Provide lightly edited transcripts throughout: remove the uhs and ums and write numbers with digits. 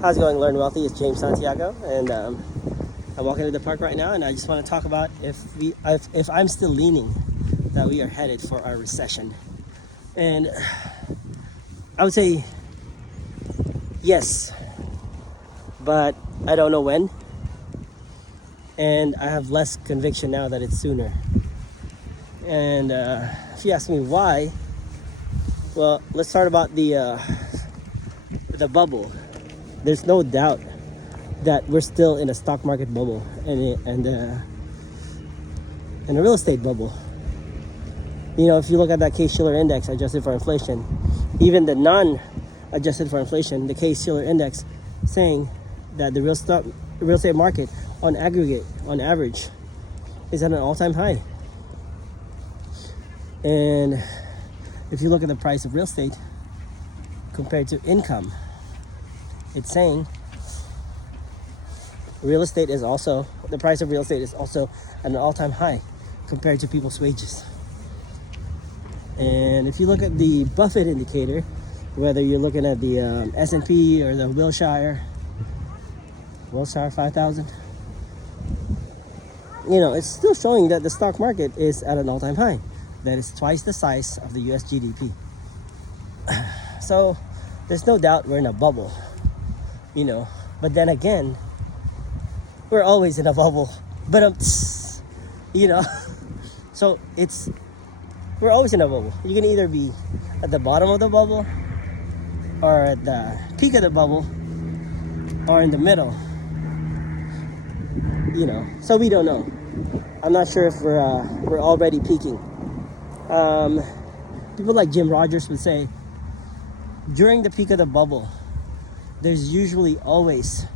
How's it going, Learn Wealthy? It's James Santiago, and I'm walking to the park right now, and I just want to talk about if I'm still leaning that we are headed for our recession. And I would say yes, but I don't know when, and I have less conviction now that it's sooner. And if you ask me why, well, let's start about the bubble. There's no doubt that we're still in a stock market bubble and a real estate bubble. You know, if you look at that Case-Shiller index adjusted for inflation, even the non-adjusted for inflation, the Case-Shiller index saying that the real estate market on average, is at an all-time high. And if you look at the price of real estate compared to income, it's saying the price of real estate is also at an all-time high compared to people's wages. And if you look at the Buffett indicator, whether you're looking at the S&P or the Wilshire 5000, you know, it's still showing that the stock market is at an all-time high. That is twice the size of the US GDP. So there's no doubt we're in a bubble, you know. But then again, we're always in a bubble. But you know, so we're always in a bubble. You can either be at the bottom of the bubble, or at the peak of the bubble, or in the middle. You know, so we don't know. I'm not sure if we're already peaking. People like Jim Rogers would say, during the peak of the bubble, there's usually always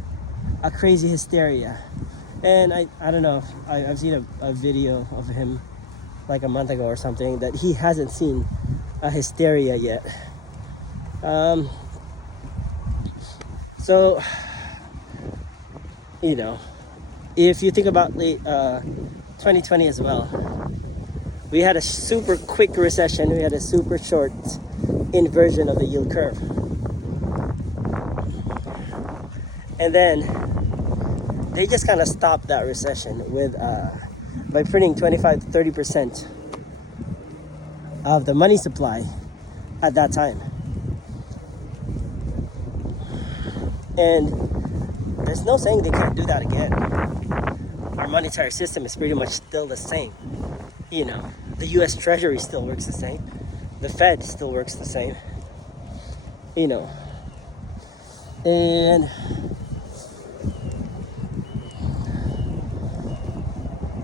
a crazy hysteria. And I don't know, I've seen a video of him like a month ago or something, that he hasn't seen a hysteria yet. So, you know, if you think about late 2020 as well, we had a super quick recession. We had a super short inversion of the yield curve. And then they just kind of stopped that recession with by printing 25 to 30% of the money supply at that time. And there's no saying they can't do that again. Our monetary system is pretty much still the same. You know, the US Treasury still works the same. The Fed still works the same. You know. And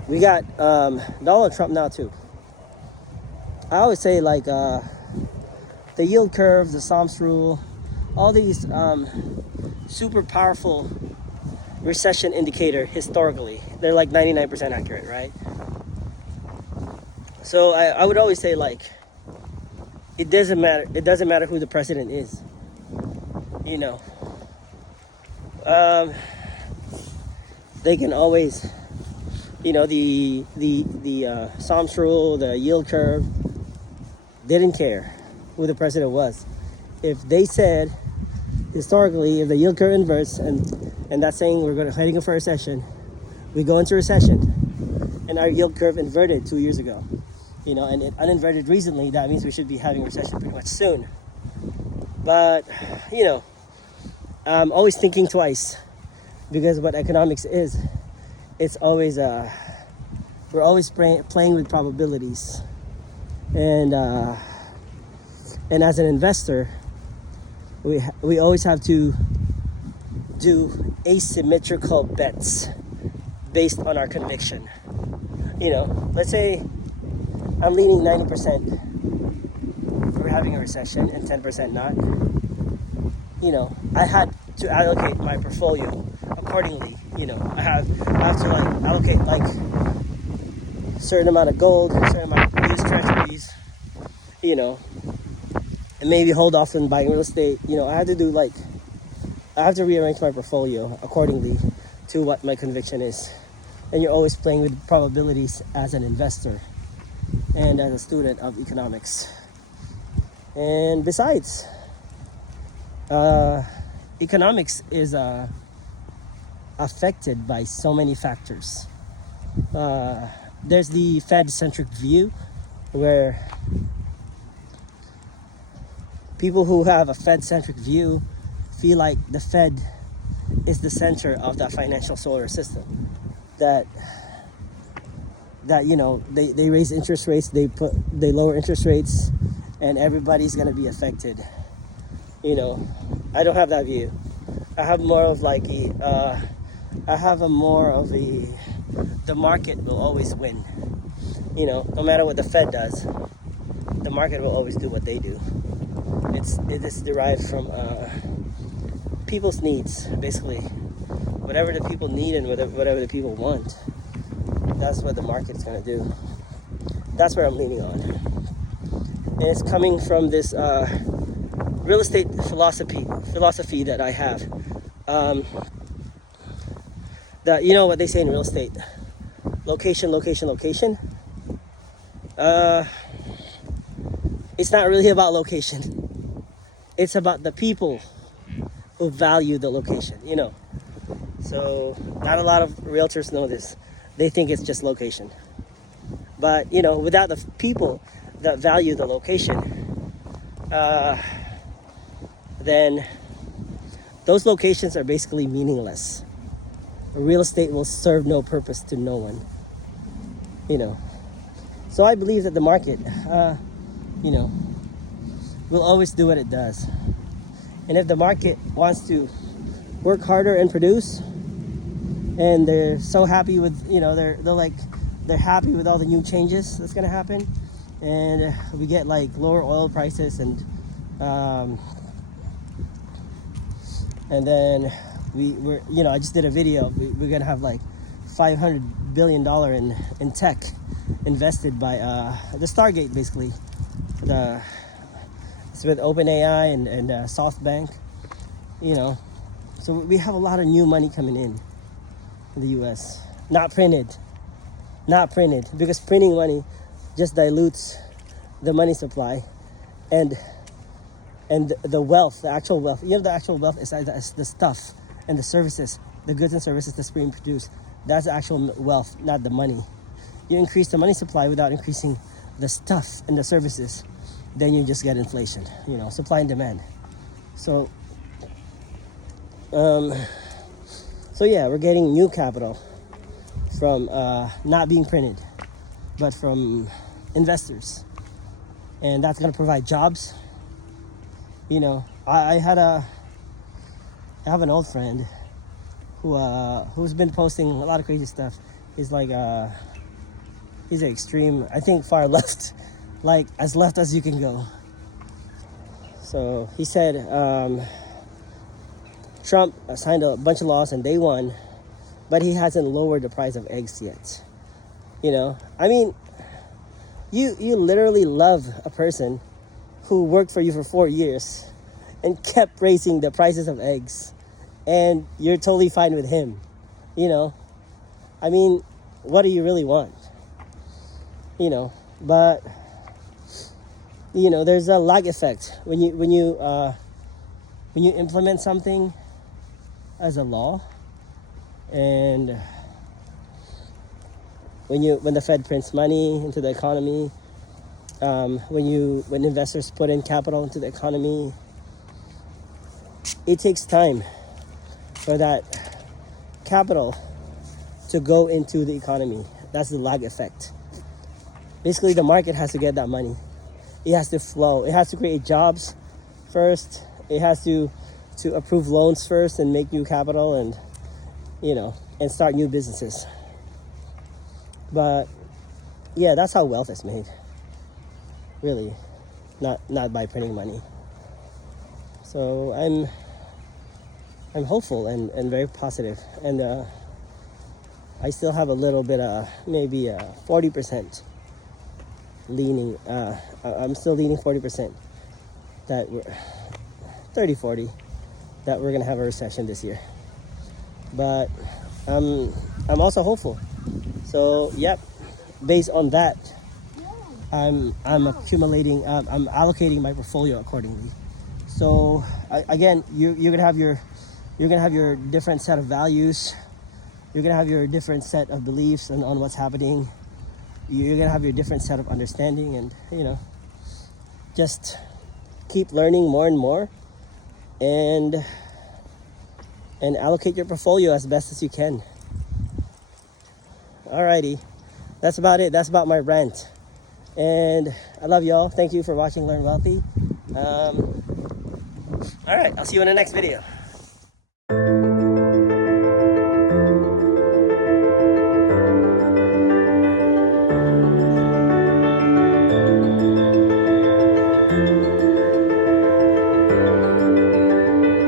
we got Donald Trump now too. I always say, like, the yield curve, the Psalms rule, all these super powerful recession indicator historically, they're like 99% accurate, right? So I would always say, like, it doesn't matter who the president is, you know. They can always, you know, the Psalms rule, the yield curve, they didn't care who the president was. If they said historically, if the yield curve inverts and that's saying we're heading for a recession, we go into recession, and our yield curve inverted 2 years ago. You know, and it uninverted recently, that means we should be having a recession pretty much soon. But, you know, I'm always thinking twice, because what economics is, it's always, we're always playing with probabilities. And as an investor, we always have to do asymmetrical bets based on our conviction. You know, let's say I'm leaning 90% we're having a recession and 10% not. You know, I had to allocate my portfolio accordingly. You know, I have to like allocate like a certain amount of gold, a certain amount of US treasuries, you know, and maybe hold off on buying real estate. You know, I have to rearrange my portfolio accordingly to what my conviction is. And you're always playing with probabilities as an investor and as a student of economics. And besides, economics is affected by so many factors. There's the Fed-centric view, where people who have a Fed-centric view feel like the Fed is the center of the financial solar system. That they raise interest rates, they lower interest rates, and everybody's gonna be affected. I don't have that view. I have more of the market will always win. No matter what the Fed does, the market will always do what they do. It is derived from people's needs, basically. Whatever the people need and whatever the people want, that's what the market's gonna do. That's where I'm leaning on. And it's coming from this real estate philosophy that I have. That what they say in real estate, location. It's not really about location. It's about the people who value the location. So not a lot of realtors know this. They think it's just location. But without the people that value the location, then those locations are basically meaningless. Real estate will serve no purpose to no one. So I believe that the market, will always do what it does. And if the market wants to work harder and produce, and they're so happy with, they're happy with all the new changes that's gonna happen, and we get lower oil prices, and then I just did a video. We're gonna have $500 billion in tech invested by the Stargate, basically. It's with OpenAI and SoftBank. So we have a lot of new money coming in the U.S. Not printed, because printing money just dilutes the money supply, and the wealth, the actual wealth. The actual wealth is the stuff and the services, the goods and services that's being produced. That's the actual wealth, not the money. You increase the money supply without increasing the stuff and the services, then you just get inflation. Supply and demand. So yeah, we're getting new capital from not being printed, but from investors, and that's going to provide jobs. I have an old friend who's been posting a lot of crazy stuff. He's he's an extreme, I think, far left, as left as you can go. So he said Trump signed a bunch of laws and they won, but he hasn't lowered the price of eggs yet. I mean, you literally love a person who worked for you for 4 years and kept raising the prices of eggs, and you're totally fine with him. I mean, what do you really want? But there's a lag effect when you implement something as a law, and when the Fed prints money into the economy, when investors put in capital into the economy, it takes time for that capital to go into the economy. That's the lag effect. Basically, the market has to get that money. It has to flow. It has to create jobs first. It has to approve loans first and make new capital, and and start new businesses. But yeah, that's how wealth is made. Really, not by printing money. So I'm hopeful and very positive, and I still have a little bit of maybe 40% leaning. I'm still leaning 40% that we're 30-40 that we're gonna have a recession this year. But I'm also hopeful. So yep, based on that, I'm accumulating. I'm allocating my portfolio accordingly. So again, you're gonna have your different set of values. You're gonna have your different set of beliefs on what's happening. You're gonna have your different set of understanding, and just keep learning more and more, and allocate your portfolio as best as you can. Alrighty, that's about it. That's about my rant. And I love y'all. Thank you for watching Learn Wealthy. All right, I'll see you in the next video.